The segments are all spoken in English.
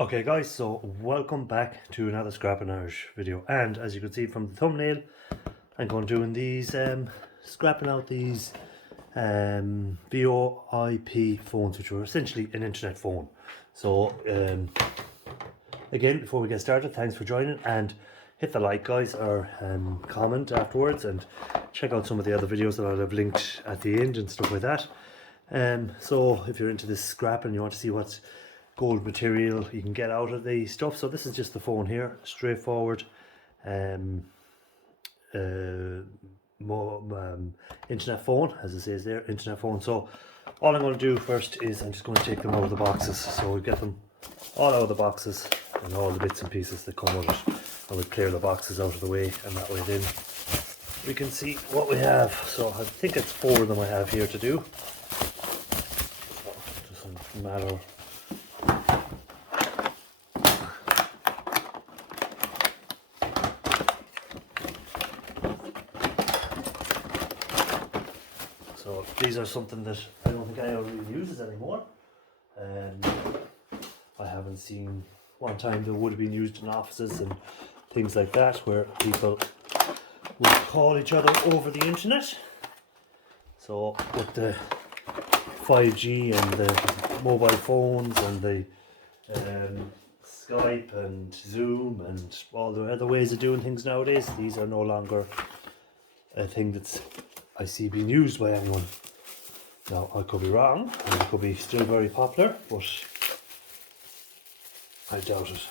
Okay guys, so welcome back to another Scrap and Irish video, and as you can see from the thumbnail, I'm going doing these scrapping out these VoIP phones, which are essentially an internet phone. So again, before we get started, thanks for joining, and hit the like guys, or comment afterwards, and check out some of the other videos that I'll have linked at the end and stuff like that. So if you're into this scrap and you want to see what gold material you can get out of the stuff, so this is just the phone here, straightforward internet phone, as it says there, internet phone. So all I'm going to do first is I'm just going to take them out of the boxes. So we get them all out of the boxes and all the bits and pieces that come with it, and we clear the boxes out of the way, and that way then we can see what we have. So I think it's 4 of them I have here to do. So it doesn't matter. So these are something that I don't think anyone really uses anymore. I haven't seen. One time they would have been used in offices and things like that, where people would call each other over the internet. So with the 5G and the mobile phones and the Skype and Zoom and all the other ways of doing things nowadays, these are no longer a thing that's I see being used by anyone. Now I could be wrong, and it could be still very popular, but I doubt it.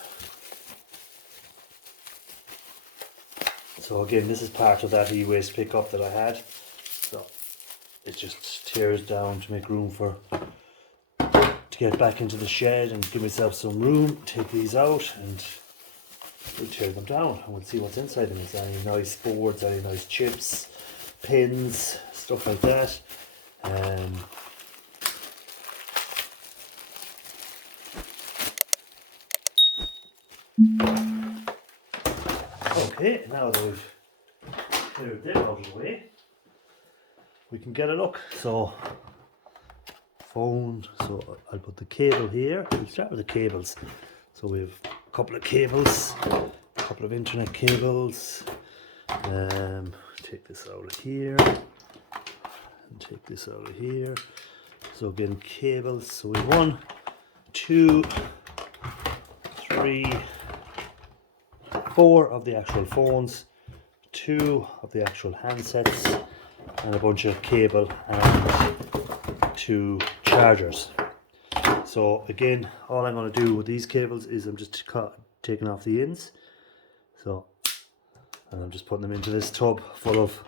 So again, this is part of that e-waste pickup that I had. So it just tears down to make room for, to get back into the shed and give myself some room. Take these out and we'll tear them down and we'll see what's inside them. Is there any nice boards, any nice chips, pins, stuff like that. Okay, now that we've cleared them out of the way, we can get a look. So phone, so I'll put the cable here. We'll start with the cables. So we have a couple of cables, a couple of internet cables. Take this out of here and take this out of here. So again, cables. So we have 1, 2, 3, 4 of the actual phones, 2 of the actual handsets, and a bunch of cable and 2 chargers. So again, all I'm going to do with these cables is I'm just taking off the ends. So, and I'm just putting them into this tub full of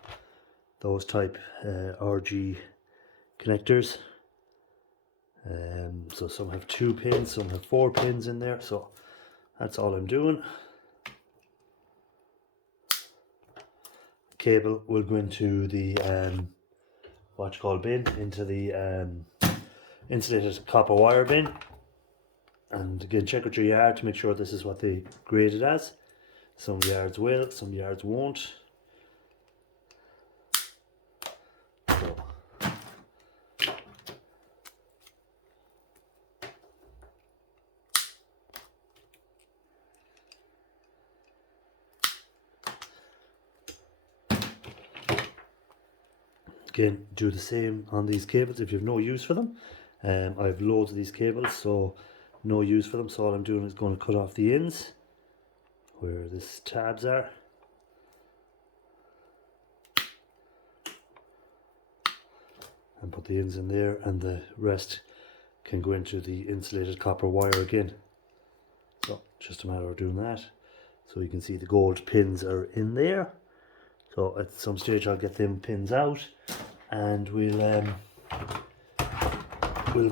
those type RG connectors. So some have 2 pins, some have 4 pins in there. So that's all I'm doing. Cable will go into the what you call bin, into the insulated copper wire bin. And again, check out your yard to make sure this is what they grade it as. Some yards will, some yards won't. So again, do the same on these cables if you have no use for them. I have loads of these cables, so no use for them. So all I'm doing is going to cut off the ends where these tabs are. And put the ends in there, and the rest can go into the insulated copper wire again. So just a matter of doing that. So you can see the gold pins are in there. So at some stage I'll get them pins out, and we'll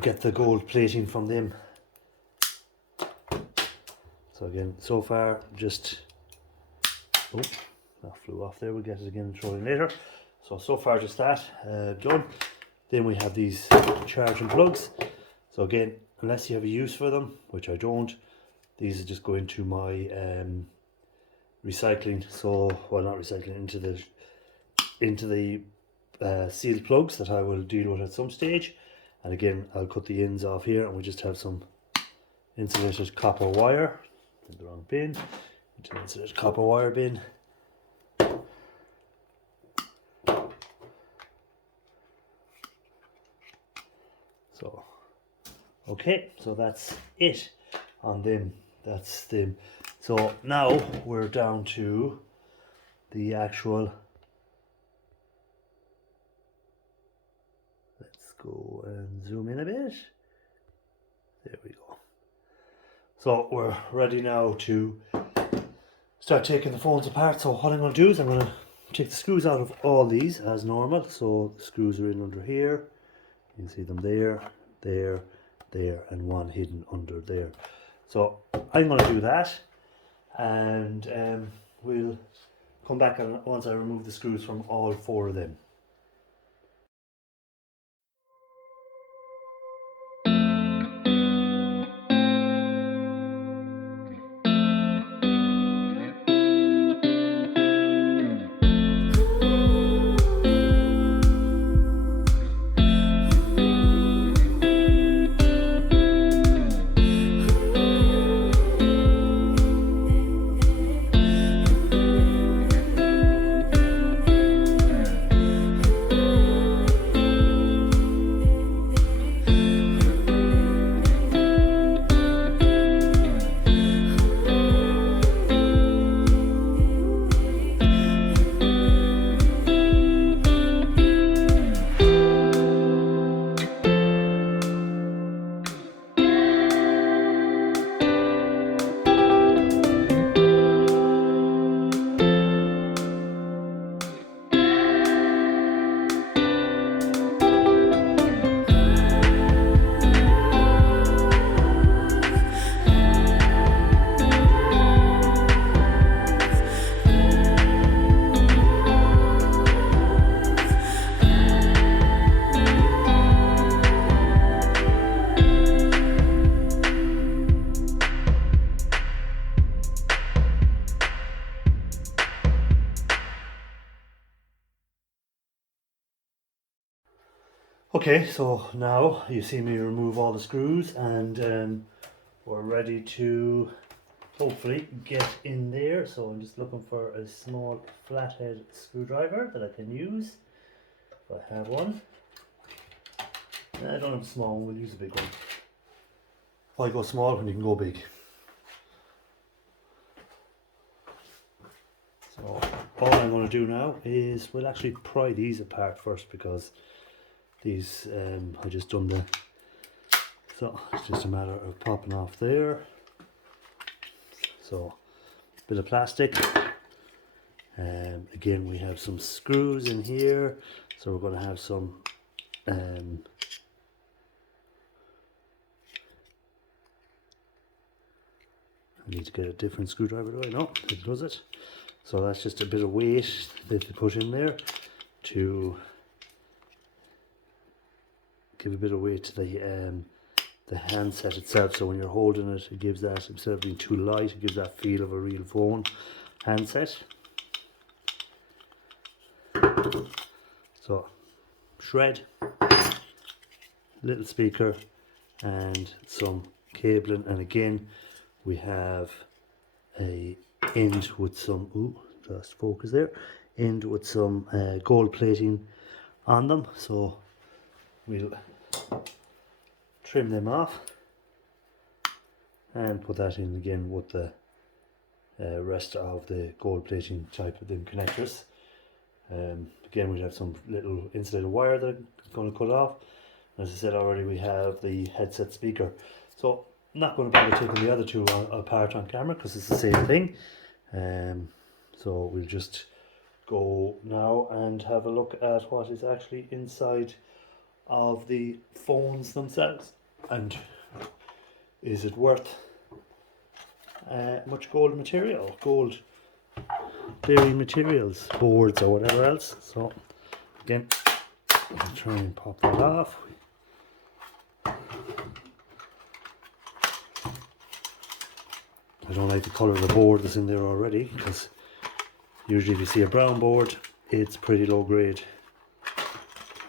get the gold plating from them. So again, so far just, oh, that flew off there. We'll get it again and throw it in later. So far just that done. Then we have these charging plugs. So again, unless you have a use for them, which I don't, these just go into my recycling. So, well, not recycling, into the sealed plugs that I will deal with at some stage. And again, I'll cut the ends off here, and we just have some insulated copper wire in the wrong bin, into the insulated copper wire bin. So, okay, so that's it on them. That's them. So now we're down to the actual, let's go and zoom in a bit. There we go. So we're ready now to start taking the phones apart. So what I'm going to do is I'm going to take the screws out of all these as normal. So the screws are in under here. You can see them there, there, there, and one hidden under there. So I'm going to do that, and we'll come back once I remove the screws from all 4 of them. Okay, so now you see me remove all the screws, and we're ready to hopefully get in there. So I'm just looking for a small flathead screwdriver that I can use if I have one. I don't have a small one, we'll use a big one. Why go small when you can go big? So all I'm going to do now is we'll actually pry these apart first, because these I just done the, so it's just a matter of popping off there. So a bit of plastic, again we have some screws in here, so we're going to have some I need to get a different screwdriver, do I? No, it does it. So that's just a bit of weight that they put in there to give a bit of weight to the handset itself. So when you're holding it, it gives that, instead of being too light, it gives that feel of a real phone handset. So shred, little speaker, and some cabling, and again we have a end with some, just focus there, end with some gold plating on them. So we'll trim them off and put that in again with the rest of the gold plating type of them connectors. Again, we'll have some little insulated wire that I'm going to cut off. As I said already, we have the headset speaker. So I'm not going to bother taking the other two apart on camera because it's the same thing. So we'll just go now and have a look at what is actually inside of the phones themselves, and is it worth much gold material, gold bearing materials, boards or whatever else. So again, I'll try and pop that off. I don't like the colour of the board that's in there already, because usually if you see a brown board, it's pretty low grade,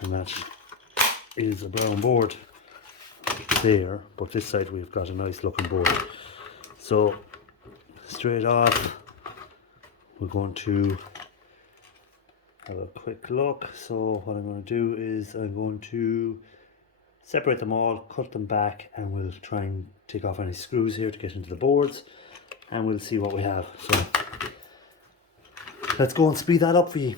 and that is a brown board. there, but this side we've got a nice looking board. So straight off we're going to have a quick look. So what I'm going to do is I'm going to separate them all, cut them back, and we'll try and take off any screws here to get into the boards, and we'll see what we have. So let's go and speed that up for you.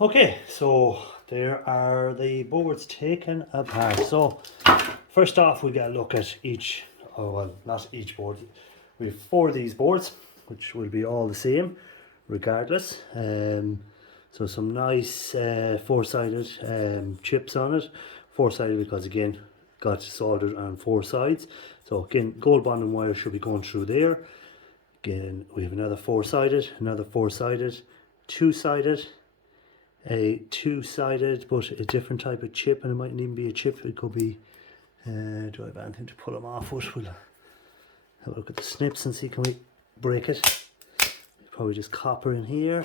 Okay, so there are the boards taken apart. So first off, we get a look at each, oh well, not each board. We have 4 of these boards, which will be all the same regardless. So some nice 4-sided chips on it. 4-sided because again, got soldered on 4 sides. So again, gold bonding wire should be going through there. Again, we have another 4-sided, another 4-sided, 2-sided, a 2-sided but a different type of chip, and it mightn't even be a chip, it could be, do I have anything to pull them off with? We'll have a look at the snips and see can we break it. Probably just copper in here.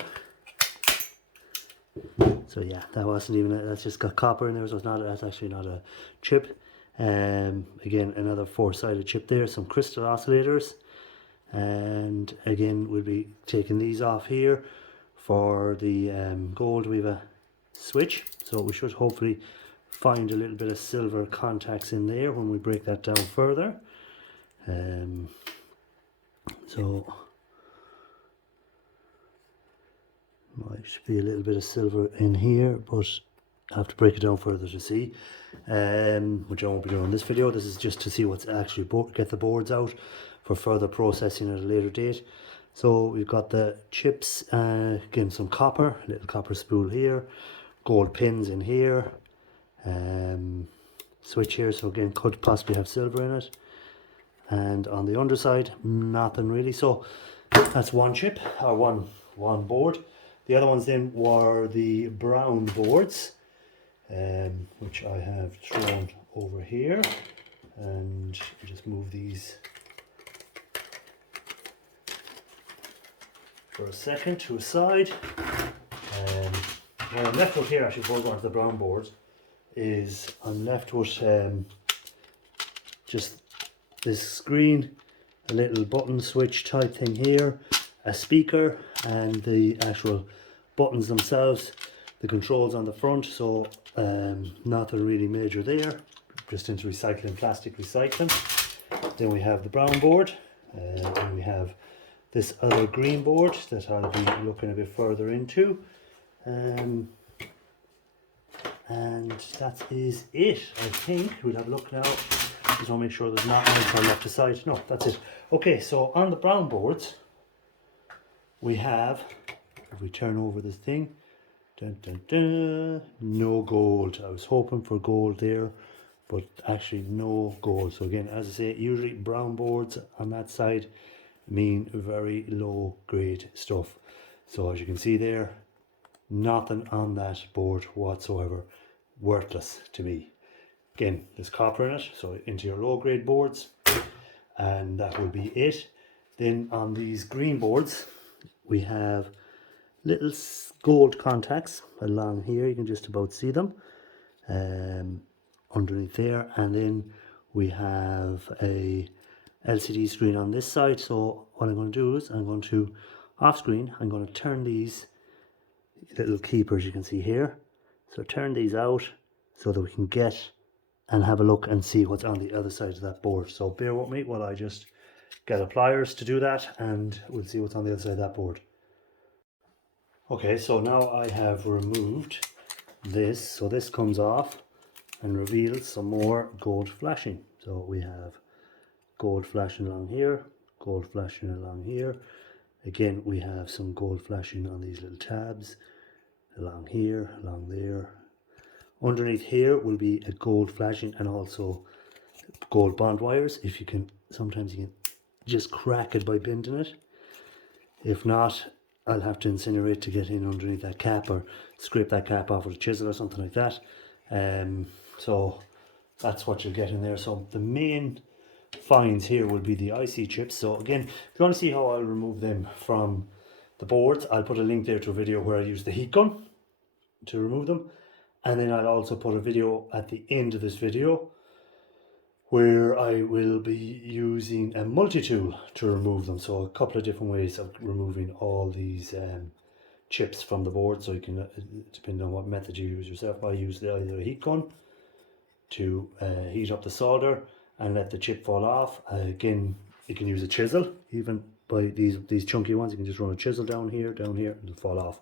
So yeah, that wasn't even, that's just got copper in there, so it's not, that's actually not a chip. Again, another 4-sided chip there, some crystal oscillators, and again we'll be taking these off here. For the gold, we have a switch, so we should hopefully find a little bit of silver contacts in there when we break that down further. So might be a little bit of silver in here, but I have to break it down further to see, which I won't be doing in this video. This is just to see what's actually get the boards out for further processing at a later date. So we've got the chips, again some copper, a little copper spool here. gold pins in here, switch here, so again could possibly have silver in it, and on the underside nothing really. So that's one chip, or one board. The other ones then were the brown boards, which I have thrown over here, and just move these for a second to a side. What I'm left with here, actually, before I go on to the brown board, is I'm left with just this screen, a little button switch type thing here, a speaker, and the actual buttons themselves, the controls on the front. So nothing really major there, just into plastic recycling. Then we have the brown board, and we have this other green board that I'll be looking a bit further into. And that is it, I think. We'll have a look now. Just want to make sure there's not anything left aside. No, that's it. Okay, so on the brown boards, we have, if we turn over this thing, no gold. I was hoping for gold there, but actually no gold. So again, as I say, usually brown boards on that side mean very low grade stuff. So as you can see there, nothing on that board whatsoever, worthless to me. Again, there's copper in it, so into your low grade boards, and that will be it. Then on these green boards, we have little gold contacts along here. You can just about see them underneath there, and then we have a LCD screen on this side. So what I'm going to do is I'm going to, off screen, I'm going to turn these little keepers you can see here, so turn these out so that we can get and have a look and see what's on the other side of that board. So bear with me while I just get a pliers to do that, and we'll see what's on the other side of that board. Okay, so now I have removed this, so this comes off and reveals some more gold flashing. So we have gold flashing along here, gold flashing along here. Again, we have some gold flashing on these little tabs along here, along there. Underneath here will be a gold flashing, and also gold bond wires. If you can, sometimes you can just crack it by bending it. If not, I'll have to incinerate to get in underneath that cap, or scrape that cap off with a chisel or something like that. So that's what you'll get in there. So the main finds here will be the IC chips. So again, if you want to see how I'll remove them from the boards, I'll put a link there to a video where I use the heat gun to remove them, and then I'll also put a video at the end of this video where I will be using a multi-tool to remove them. So a couple of different ways of removing all these chips from the board. So you can, depending on what method you use yourself, I use either a heat gun to heat up the solder and let the chip fall off. Again, you can use a chisel, even by these chunky ones. You can just run a chisel down here, and it'll fall off.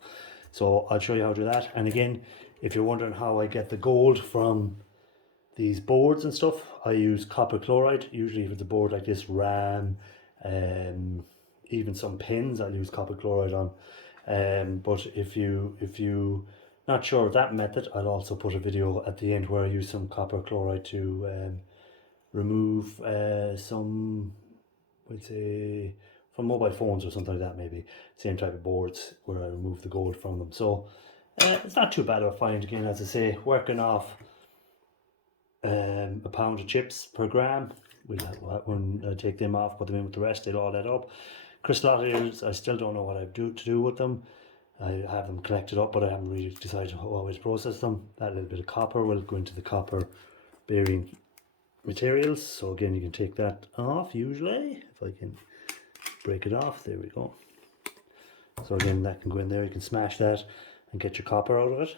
So I'll show you how to do that. And again, if you're wondering how I get the gold from these boards and stuff, I use copper chloride. Usually if it's a board like this, RAM, even some pins, I'll use copper chloride on. But if you not sure of that method, I'll also put a video at the end where I use some copper chloride to remove some, let's say, from mobile phones or something like that, maybe same type of boards where I remove the gold from them. So it's not too bad of a find. Again, as I say, working off a pound of chips per gram. When I take them off, put them in with the rest, they'll all add up. Crystal oscillators, I still don't know what I do to do with them. I have them collected up, but I haven't really decided how to process them. That little bit of copper will go into the copper bearing materials. So again, you can take that off usually. If I can break it off, there we go. So again, that can go in there. You can smash that and get your copper out of it.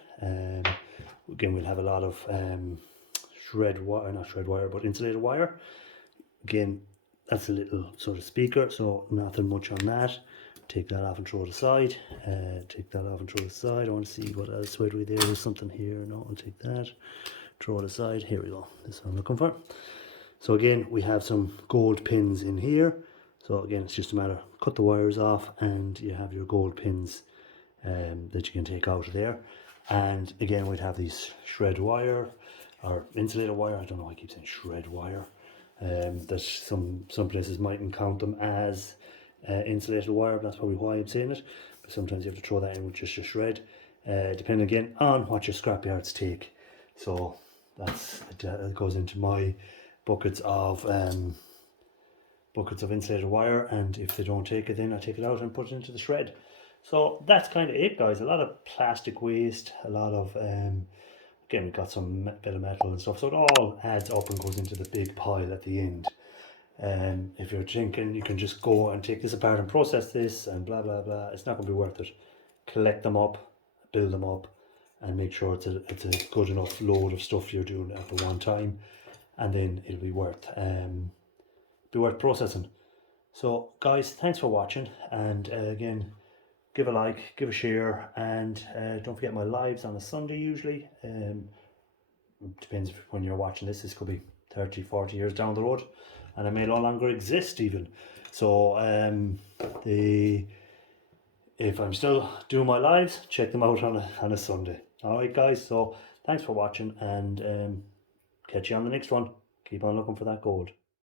Again, we'll have a lot of not shred wire, but insulated wire. Again, that's a little sort of speaker, so nothing much on that. Take that off and throw it aside. Take that off and throw it aside. I want to see what else. Where do we there? There's something here. No, I'll take that. Throw it aside. Here we go. This is what I'm looking for. So again, we have some gold pins in here. So again, it's just a matter of cut the wires off, and you have your gold pins that you can take out of there. And again, we'd have these shred wire or insulator wire. I don't know why I keep saying shred wire. There's some places mightn't count them as insulated wire, but that's probably why I'm saying it. But sometimes you have to throw that in with just a shred, depending again on what your scrapyards take. So it goes into my buckets of insulated wire, and if they don't take it, then I take it out and put it into the shred. So that's kind of it, guys. A lot of plastic waste, a lot of again, we've got some bit of metal and stuff, so it all adds up and goes into the big pile at the end. If you're thinking you can just go and take this apart and process this and blah blah blah, it's not going to be worth it. Collect them up, build them up, and make sure it's a good enough load of stuff you're doing at one time, and then it'll be worth processing. So guys, thanks for watching, and again, give a like, give a share, and don't forget my lives on a Sunday usually. Depends when you're watching this. This could be 30-40 years down the road, and I may no longer exist even. So if I'm still doing my lives, check them out on a Sunday. Alright guys, so thanks for watching, and catch you on the next one. Keep on looking for that gold.